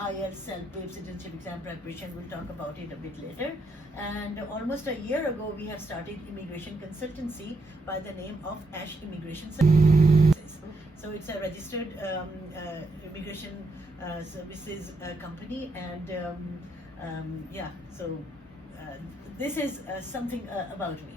IELTS, self-paced citizenship exam preparation, we'll talk about it a bit later. And almost a year ago, we have started immigration consultancy by the name of Ash Immigration Services. So it's a registered immigration services company, and this is something about me.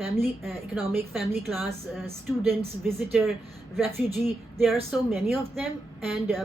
economic, family class, students, visitor, refugee, there are so many of them. And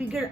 figure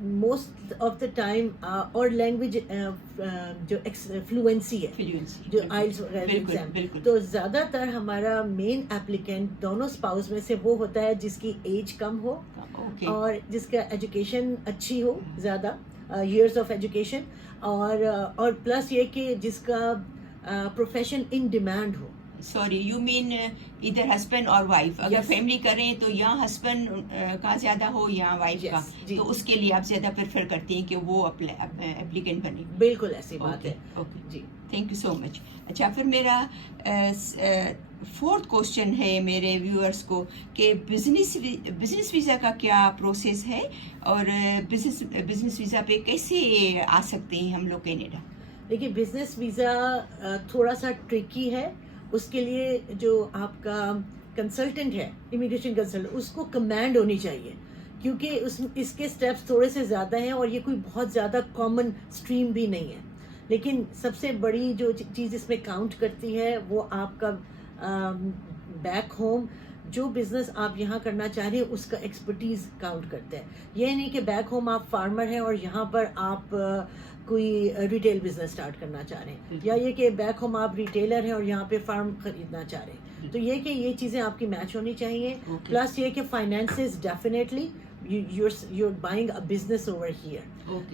most of the time اور language جو fluency ہے جو oils exam تو زیادہ تر ہمارا مین applicant دونوں spouse میں سے وہ ہوتا ہے جس کی ایج کم ہو اور جس کا ایجوکیشن اچھی ہو زیادہ ایئرس آف ایجوکیشن اور پلس یہ کہ جس کا profession in demand who. Sorry you mean ادھر ہسبینڈ اور وائف اگر فیملی کریں تو یا ہسبینڈ کا زیادہ ہو یا وائف کا تو اس کے لیے آپ زیادہ پریفر کرتی ہیں کہ وہ اپلیکینٹ بنے. بالکل ایسی بات ہے. اوکے جی تھینک یو سو مچ. اچھا پھر میرا فورتھ کوشچن ہے میرے ویورس کو کہ بزنس ویزا کا کیا پروسیس ہے اور بزنس ویزا پہ کیسے آ سکتے ہیں ہم لوگ کینیڈا. دیکھیے بزنس ویزا تھوڑا سا ٹرکی ہے. اس کے لیے جو آپ کا کنسلٹنٹ ہے امیگریشن کنسلٹنٹ اس کو کمانڈ ہونی چاہیے کیونکہ اس کے اسٹیپس تھوڑے سے زیادہ ہیں اور یہ کوئی بہت زیادہ کامن اسٹریم بھی نہیں ہے. لیکن سب سے بڑی جو چیز اس میں کاؤنٹ کرتی ہے وہ آپ کا بیک ہوم جو بزنس آپ یہاں کرنا چاہ رہے ہیں اس کا ایکسپرٹیز کاؤنٹ کرتا ہے. یہ نہیں کہ بیک ہوم آپ فارمر ہیں اور یہاں پر آپ کوئی ریٹیل بزنس اسٹارٹ کرنا چاہ رہے ہیں یا یہ کہ بیک ہوم آپ ریٹیلر ہیں اور یہاں پہ فارم خریدنا چاہ رہے ہیں. تو یہ کہ یہ چیزیں آپ کی میچ ہونی چاہیے. پلس یہ کہ finances definitely you're buying a business over here.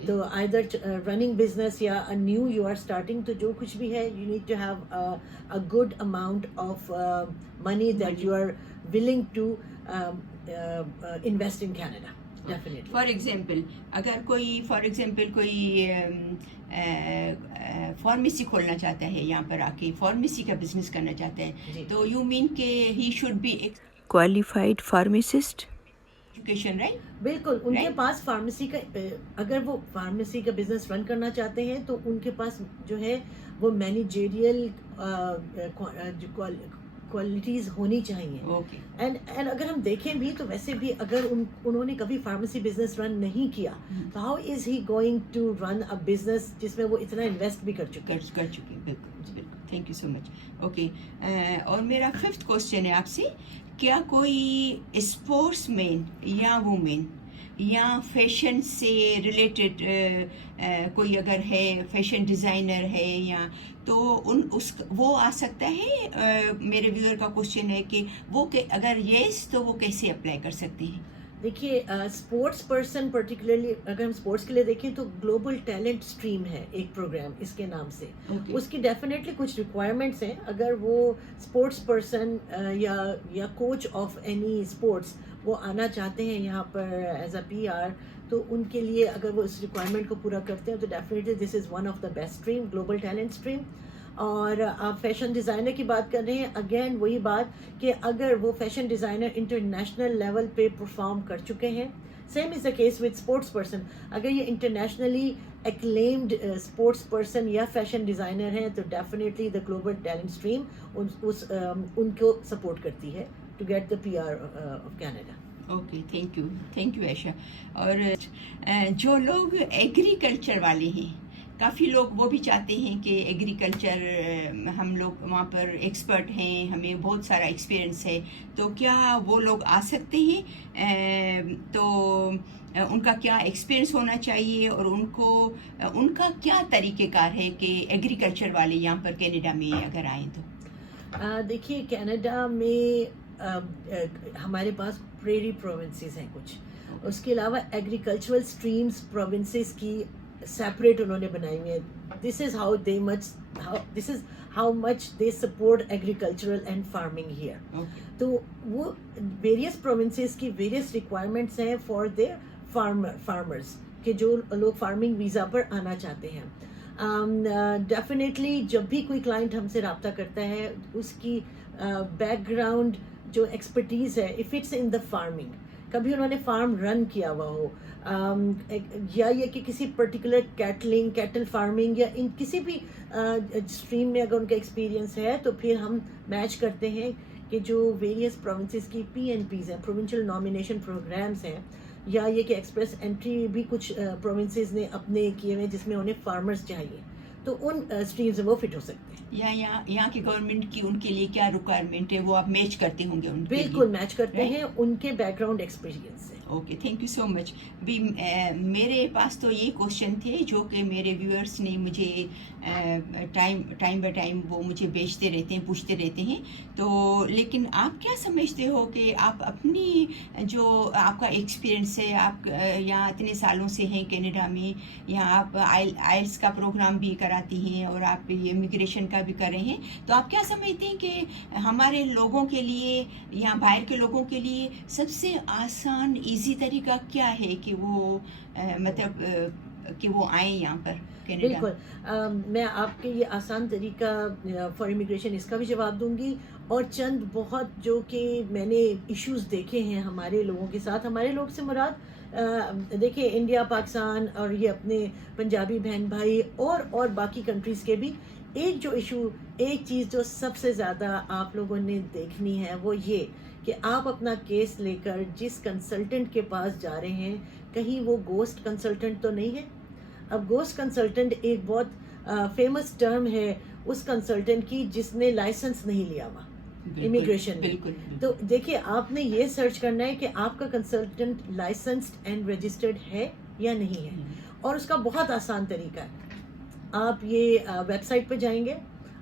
So either running business یا a new you are starting تو جو کچھ بھی ہے you need to have a good amount of money that you are willing to invest in Canada. Definitely. For example اگر کوئی pharmacy کھولنا چاہتا ہے یہاں پر آ کے فارمیسی کا بزنس کرنا چاہتا ہے تو یو مین کہ he should be qualified pharmacist education right. بالکل ان کے پاس فارمیسی کا اگر وہ فارمیسی کا بزنس رن کرنا چاہتے ہیں تو ان کے پاس جو ہے وہ مینیجریل کوالٹیز ہونی چاہیے. اینڈ اگر ہم دیکھیں بھی تو ویسے بھی اگر انہوں نے کبھی فارمیسی بزنس رن نہیں کیا تو how is he going to run a business جس میں وہ اتنا انویسٹ بھی کر چکے. بالکل thank you so much. Okay اور میرا ففتھ کوشچن ہے آپ سے کیا کوئی اسپورٹس مین یا وومین یا فیشن سے ریلیٹڈ کوئی اگر ہے فیشن ڈیزائنر ہے یا تو وہ آ سکتا ہے. میرے ویور کا کوشچن ہے کہ وہ اگر یس تو وہ کیسے اپلائی کر سکتے ہیں. دیکھیے اسپورٹس پرسن پرٹیکولرلی اگر ہم اسپورٹس کے لیے دیکھیں تو گلوبل ٹیلنٹ اسٹریم ہے ایک پروگرام اس کے نام سے. اس کی ڈیفینیٹلی کچھ ریکوائرمنٹس ہیں. اگر وہ اسپورٹس پرسن یا کوچ آف اینی اسپورٹس وہ آنا چاہتے ہیں یہاں پر ایز اے PR تو ان کے لیے اگر وہ اس ریکوائرمنٹ کو پورا کرتے ہیں تو definitely this is one of the best stream global talent stream. اور آپ فیشن ڈیزائنر کی بات کر رہے ہیں اگین وہی بات کہ اگر وہ فیشن ڈیزائنر انٹرنیشنل لیول پہ پرفارم کر چکے ہیں same as the case with sports person. اگر یہ انٹرنیشنلی ایکلیمڈ اسپورٹس پرسن یا فیشن ڈیزائنر ہیں تو definitely the global talent stream ان کو سپورٹ کرتی ہے to get the PR of Canada. Okay thank you Ayesha. اور جو لوگ ایگریکلچر والے ہیں کافی لوگ وہ بھی چاہتے ہیں کہ ایگریکلچر ہم لوگ وہاں پر ایکسپرٹ ہیں ہمیں بہت سارا ایکسپیرئنس ہے تو کیا وہ لوگ آ سکتے ہیں؟ تو ان کا کیا ایکسپیرئنس ہونا چاہیے اور ان کا کیا طریقہ کار ہے کہ ایگریکلچر والے یہاں پر کینیڈا میں اگر آئیں تو؟ دیکھیے کینیڈا میں ہمارے پاس پریری پروونسز ہیں کچھ. اس کے علاوہ ایگریکلچرل اسٹریمز پروونسز کی سیپریٹ انہوں نے بنائی ہوئی ہیں. This is how much they support agricultural and farming here. تو وہ ویریس پروونسز کی ویریس ریکوائرمنٹس ہیں فار دیئر فارمرز کہ جو لوگ فارمنگ ویزا پر آنا چاہتے ہیں. ڈیفینیٹلی جب بھی کوئی کلائنٹ ہم سے رابطہ کرتا ہے اس کی بیک گراؤنڈ جو ایکسپرٹیز ہے if it's in the farming کبھی انہوں نے فارم رن کیا ہوا ہو یا یہ کہ کسی پرٹیکولر کیٹل فارمنگ یا ان کسی بھی اسٹریم میں اگر ان کا ایکسپیرینس ہے تو پھر ہم میچ کرتے ہیں کہ جو ویریس پروونسز کی PNPs ہیں پروونشل نامینیشن پروگرامس ہیں یا یہ کہ ایکسپریس انٹری بھی کچھ پروونسز نے اپنے کیے ہوئے جس میں انہیں فارمرز چاہیے تو ان اسٹریمز میں وہ فٹ ہو سکتے ہیں. یہاں کی گورنمنٹ کی ان کے لیے کیا ریکوائرمنٹ ہے وہ آپ میچ کرتے ہوں گے؟ ان بالکل میچ کرتے ہیں ان کے بیک گراؤنڈ ایکسپیرینس سے. اوکے، تھینک یو سو مچ. بھی میرے پاس تو یہ کوشچن تھے جو کہ میرے ویورس نے مجھے ٹائم بائی ٹائم وہ مجھے بھیجتے رہتے ہیں، پوچھتے رہتے ہیں. تو لیکن آپ کیا سمجھتے ہو کہ آپ اپنی جو آپ کا ایکسپیرئنس ہے، آپ یہاں اتنے سالوں سے ہیں کینیڈا میں، یہاں آپ آئلس کا پروگرام بھی کراتی ہیں اور آپ امیگریشن کا بھی کر رہے ہیں، تو آپ کیا سمجھتے ہیں کہ ہمارے لوگوں کے لیے یا باہر کے لوگوں کے لیے سب سے آسان ایزی طریقہ کیا ہے کہ وہ مطلب کہ وہ آئیں یہاں پر کینیڈا؟ بالکل، میں آپ کے یہ آسان طریقہ فار امیگریشن اس کا بھی جواب دوں گی، اور چند بہت جو کہ میں نے ایشوز دیکھے ہیں ہمارے لوگوں کے ساتھ. ہمارے لوگ سے مراد دیکھیں انڈیا، پاکستان اور یہ اپنے پنجابی بہن بھائی اور باقی کنٹریز کے بھی. ایک جو ایشو، ایک چیز جو سب سے زیادہ آپ لوگوں نے دیکھنی ہے وہ یہ کہ آپ اپنا کیس لے کر جس کنسلٹنٹ کے پاس جا رہے ہیں کہیں وہ گوسٹ کنسلٹنٹ تو نہیں ہے. اب گوسٹ کنسلٹنٹ ایک بہت فیمس ٹرم ہے اس کنسلٹنٹ کی جس نے لائسنس نہیں لیا ہوا امیگریشن میں. تو دیکھیے آپ نے یہ سرچ کرنا ہے کہ آپ کا کنسلٹنٹ لائسنسڈ اینڈ رجسٹرڈ ہے یا نہیں ہے، اور اس کا بہت آسان طریقہ ہے. آپ یہ ویب سائٹ پہ جائیں گے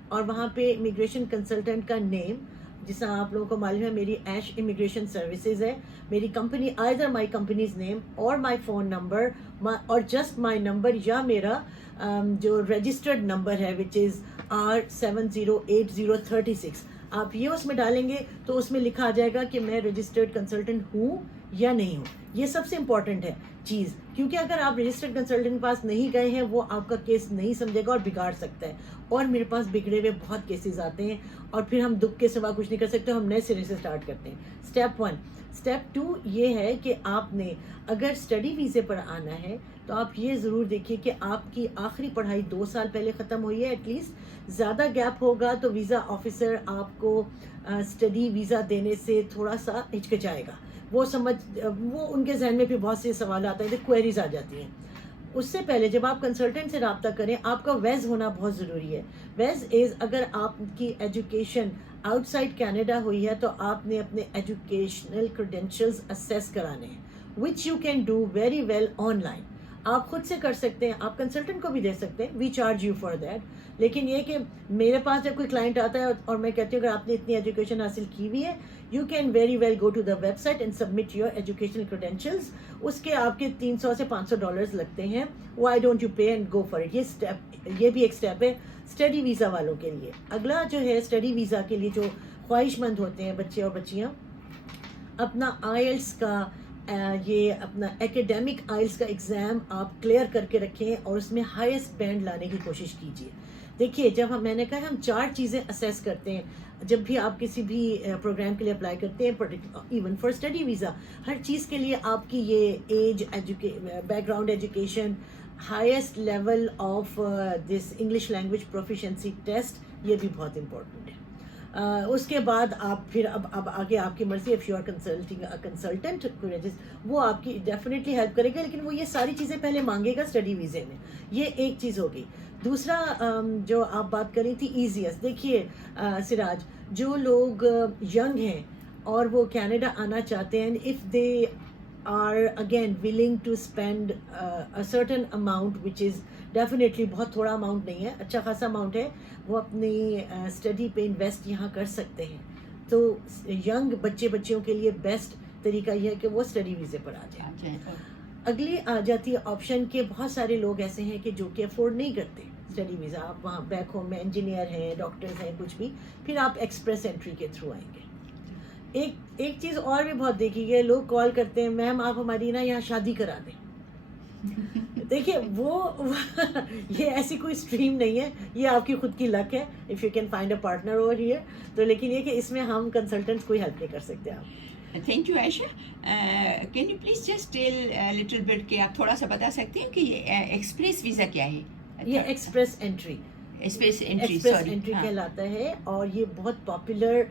اور وہاں پہ امیگریشن کنسلٹنٹ کا نیم، جس طرح آپ لوگوں کو معلوم ہے میری ایش امیگریشن سروسز ہے، میری کمپنی آئدر مائی کمپنیز نیم اور مائی فون نمبر اور جسٹ مائی نمبر یا میرا جو رجسٹرڈ نمبر ہے وچ از R708036. آپ یہ اس میں ڈالیں گے تو اس میں لکھا آ جائے گا کہ میں رجسٹرڈ کنسلٹنٹ ہوں یا نہیں ہوں. یہ سب سے امپورٹنٹ ہے چیز، کیونکہ اگر آپ رجسٹرڈ کنسلٹنٹ کے پاس نہیں گئے ہیں وہ آپ کا کیس نہیں سمجھے گا اور بگاڑ سکتا ہے. اور میرے پاس بگڑے ہوئے بہت کیسز آتے ہیں اور پھر ہم دکھ کے سوا کچھ نہیں کر سکتے، ہم نئے سرے سے سٹارٹ کرتے ہیں. اسٹیپ 1. اسٹیپ 2 یہ ہے کہ آپ نے اگر اسٹڈی ویزے پر آنا ہے تو آپ یہ ضرور دیکھیے کہ آپ کی آخری پڑھائی 2 سال پہلے ختم ہوئی ہے ایٹ لیسٹ. زیادہ گیپ ہوگا تو ویزا آفیسر آپ کو اسٹڈی ویزا دینے سے تھوڑا سا ہچکچائے گا. وہ ان کے ذہن میں بھی بہت سے سوالات آتے ہیں، کوئریز آ جاتی ہیں. اس سے پہلے جب آپ کنسلٹنٹ سے رابطہ کریں آپ کا ویز ہونا بہت ضروری ہے. ویز از اگر آپ کی ایجوکیشن آؤٹ سائڈ کینیڈا ہوئی ہے تو آپ نے اپنے ایجوکیشنل کریڈینشیلز اسیس کرانے ہیں which you can do very well online. آپ خود سے کر سکتے ہیں، آپ کنسلٹنٹ کو بھی دے سکتے ہیں، we charge you for that. لیکن یہ کہ میرے پاس جب کوئی کلائنٹ آتا ہے اور میں کہتی ہوں اگر آپ نے اتنی ایجوکیشن حاصل کی ہوئی ہے you can very well go to the website and submit your educational credentials. اس کے آپ کے $300 سے $500 لگتے ہیں. Why don't you pay and go for it. یہ بھی ایک اسٹیپ ہے اسٹڈی ویزا والوں کے لیے. اگلا جو ہے اسٹڈی ویزا کے لیے جو خواہش مند ہوتے ہیں بچے اور بچیاں، اپنا آئلس کا یہ اپنا ایکیڈیمک آئلس کا ایگزام آپ کلیئر کر کے رکھیں اور اس میں ہائیسٹ بینڈ لانے کی کوشش کیجیے. دیکھیے جب میں نے کہا ہم 4 چیزیں اسیس کرتے ہیں جب بھی آپ کسی بھی پروگرام کے لیے اپلائی کرتے ہیں، ایون فار اسٹڈی ویزا. ہر چیز کے لیے آپ کی یہ age, background education, highest level of this English language proficiency test, یہ بھی بہت امپورٹنٹ ہے. اس کے بعد آپ پھر اب آگے آپ کی مرضی، if you are consulting consultant وہ آپ کی ڈیفینیٹلی ہیلپ کرے گا، لیکن وہ یہ ساری چیزیں پہلے مانگے گا اسٹڈی ویزے میں. یہ ایک چیز ہوگی. دوسرا جو آپ بات کری تھی ایزیسٹ، دیکھیے سراج، جو لوگ ینگ ہیں اور وہ کینیڈا آنا چاہتے ہیں، if they are again willing to spend a certain amount which is definitely بہت تھوڑا اماؤنٹ نہیں ہے، اچھا خاصا اماؤنٹ ہے، وہ اپنی اسٹڈی پہ انویسٹ یہاں کر سکتے ہیں. تو ینگ بچیوں کے لیے بیسٹ طریقہ یہ ہے کہ وہ اسٹڈی ویزے پر آ جائیں. اگلی آ جاتی ہے آپشن کہ بہت سارے لوگ ایسے ہیں کہ جو کہ افورڈ نہیں کرتے اسٹڈی ویزا. آپ وہاں بیک ہوم میں انجینئر ہیں، ڈاکٹرز ہیں، کچھ بھی، پھر آپ ایکسپریس انٹری کے تھرو آئیں گے. ایک چیز اور بھی بہت دیکھی گئی، لوگ کال کرتے ہیں میم آپ ہماری نا یہاں شادی کرا دیں. دیکھیے وہ یہ ایسی کوئی اسٹریم نہیں ہے، یہ آپ کی خود کی لک ہے if you can find a partner over here. تو لیکن یہ کہ اس میں ہم کنسلٹنٹس کوئی ہیلپ نہیں کر سکتے. آپ thank you Ayesha. Can you please just tell little bit کہ آپ تھوڑا سا بتا سکتے ہیں کہ یہ ایکسپریس ویزا کیا ہے؟ یہ ایکسپریس انٹری کہلاتا ہے اور یہ بہت پاپولر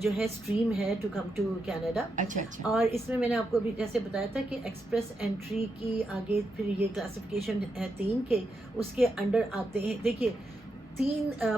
جو ہے اسٹریم ہے ٹو کم ٹو کینیڈا. اچھا. اور اس میں نے آپ کو بھی جیسے بتایا تھا کہ ایکسپریس انٹری کی آگے پھر یہ کلاسیفیکیشن ہے 3 کے، اس کے انڈر آتے ہیں. دیکھیے 3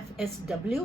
FSW,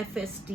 FSTD